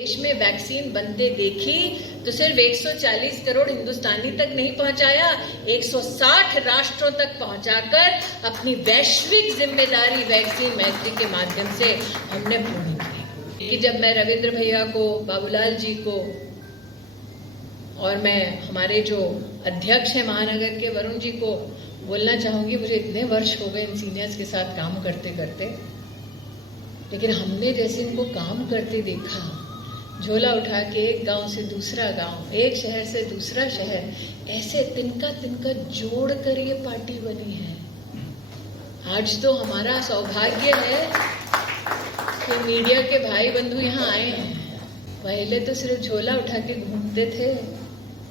देश में वैक्सीन बनते देखी तो सिर्फ 140 करोड़ हिंदुस्तानी तक नहीं पहुंचाया, 160 राष्ट्रों तक पहुंचाकर अपनी वैश्विक जिम्मेदारी वैक्सीन मैत्री के माध्यम से हमने पूरी की। कि जब मैं रविंद्र भैया को, बाबूलाल जी को और मैं हमारे जो अध्यक्ष हैं महानगर के वरुण जी को बोलना चाहूंगी, मुझे इतने वर्ष हो गए इन सीनियर्स के साथ काम करते करते, लेकिन हमने जैसे इनको काम करते देखा, झोला उठा के एक गांव से दूसरा गांव, एक शहर से दूसरा शहर, ऐसे तिनका तिनका जोड़ कर ये पार्टी बनी है। आज तो हमारा सौभाग्य है कि मीडिया के भाई बंधु यहाँ आए हैं। पहले तो सिर्फ झोला उठा के घूमते थे,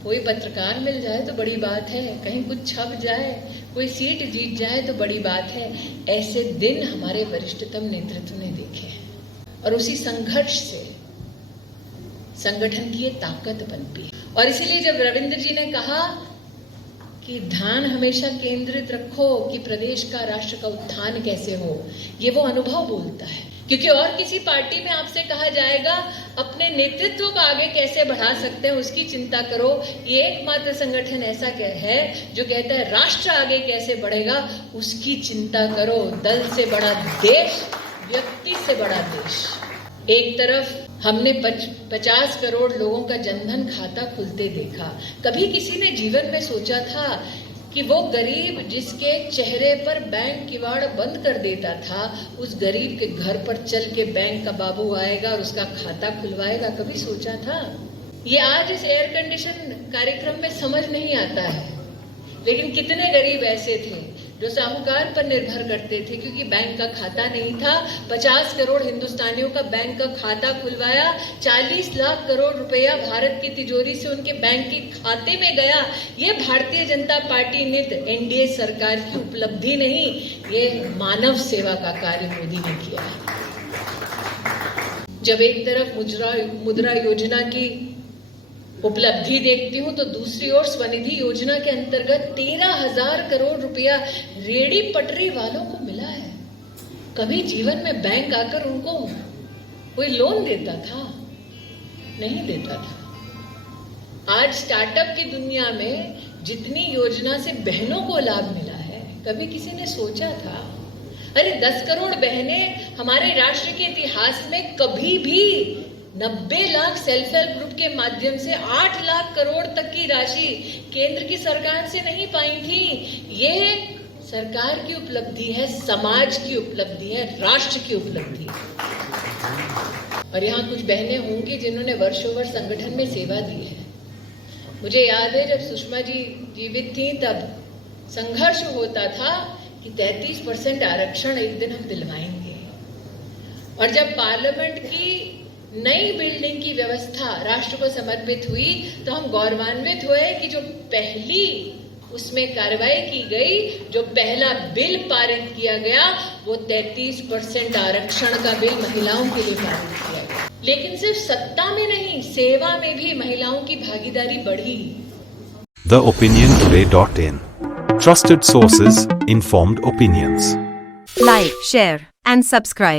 कोई पत्रकार मिल जाए तो बड़ी बात है, कहीं कुछ छप जाए, कोई सीट जीत जाए तो बड़ी बात है। ऐसे दिन हमारे वरिष्ठतम नेतृत्व ने देखे हैं और उसी संघर्ष से संगठन की ये ताकत बनती है। और इसीलिए जब रविंद्र जी ने कहा कि ध्यान हमेशा केंद्रित रखो कि प्रदेश का, राष्ट्र का उत्थान कैसे हो, ये वो अनुभव बोलता है। क्योंकि और किसी पार्टी में आपसे कहा जाएगा अपने नेतृत्व को आगे कैसे बढ़ा सकते हैं उसकी चिंता करो, ये एकमात्र संगठन ऐसा है जो कहता है राष्ट्र आगे कैसे बढ़ेगा उसकी चिंता करो। दल से बड़ा देश, व्यक्ति से बड़ा देश। एक तरफ हमने 50 करोड़ लोगों का जनधन खाता खुलते देखा। कभी किसी ने जीवन में सोचा था कि वो गरीब जिसके चेहरे पर बैंक किवाड़ बंद कर देता था, उस गरीब के घर पर चल के बैंक का बाबू आएगा और उसका खाता खुलवाएगा? कभी सोचा था? ये आज इस एयर कंडीशन कार्यक्रम में समझ नहीं आता है, लेकिन कितने गरीब ऐसे थे जो साहूकार पर निर्भर करते थे क्योंकि बैंक का खाता नहीं था। 50 करोड़ हिंदुस्तानियों का बैंक का खाता खुलवाया, 40 लाख करोड़ रुपया भारत की तिजोरी से उनके बैंक के खाते में गया। ये भारतीय जनता पार्टी नित एनडीए सरकार की उपलब्धि नहीं, ये मानव सेवा का कार्य मोदी ने किया है। जब एक तरफ मुद्रा योजना की उपलब्धि देखती हूँ तो दूसरी ओर स्वनिधि योजना के अंतर्गत 13,000 करोड़ रुपया रेडी पटरी वालों को मिला है। कभी जीवन में बैंक आकर उनको कोई लोन देता था? नहीं देता था। आज स्टार्टअप की दुनिया में जितनी योजना से बहनों को लाभ मिला है, कभी किसी ने सोचा था? अरे 10 करोड़ बहनें हमारे राष्ट्र के इतिहास में कभी भी 90 लाख सेल्फ हेल्प ग्रुप के माध्यम से 8 लाख करोड़ तक की राशि केंद्र की सरकार से नहीं पाई थी। ये सरकार की उपलब्धि है, समाज की उपलब्धि है, राष्ट्र की उपलब्धि है। और यहाँ कुछ बहनें होंगी जिन्होंने वर्षों वर्ष संगठन में सेवा दी है। मुझे याद है जब सुषमा जी जीवित थी तब संघर्ष होता था कि 33% आरक्षण एक दिन हम दिलवाएंगे। और जब पार्लियामेंट की नई बिल्डिंग की व्यवस्था राष्ट्र को समर्पित हुई तो हम गौरवान्वित हुए कि जो पहली उसमें कार्रवाई की गई, जो पहला बिल पारित किया गया, वो 33% आरक्षण का बिल महिलाओं के लिए पारित किया गया। लेकिन सिर्फ सत्ता में नहीं, सेवा में भी महिलाओं की भागीदारी बढ़ी। theopiniontoday.in Trusted sources, informed opinions. Like, share and subscribe.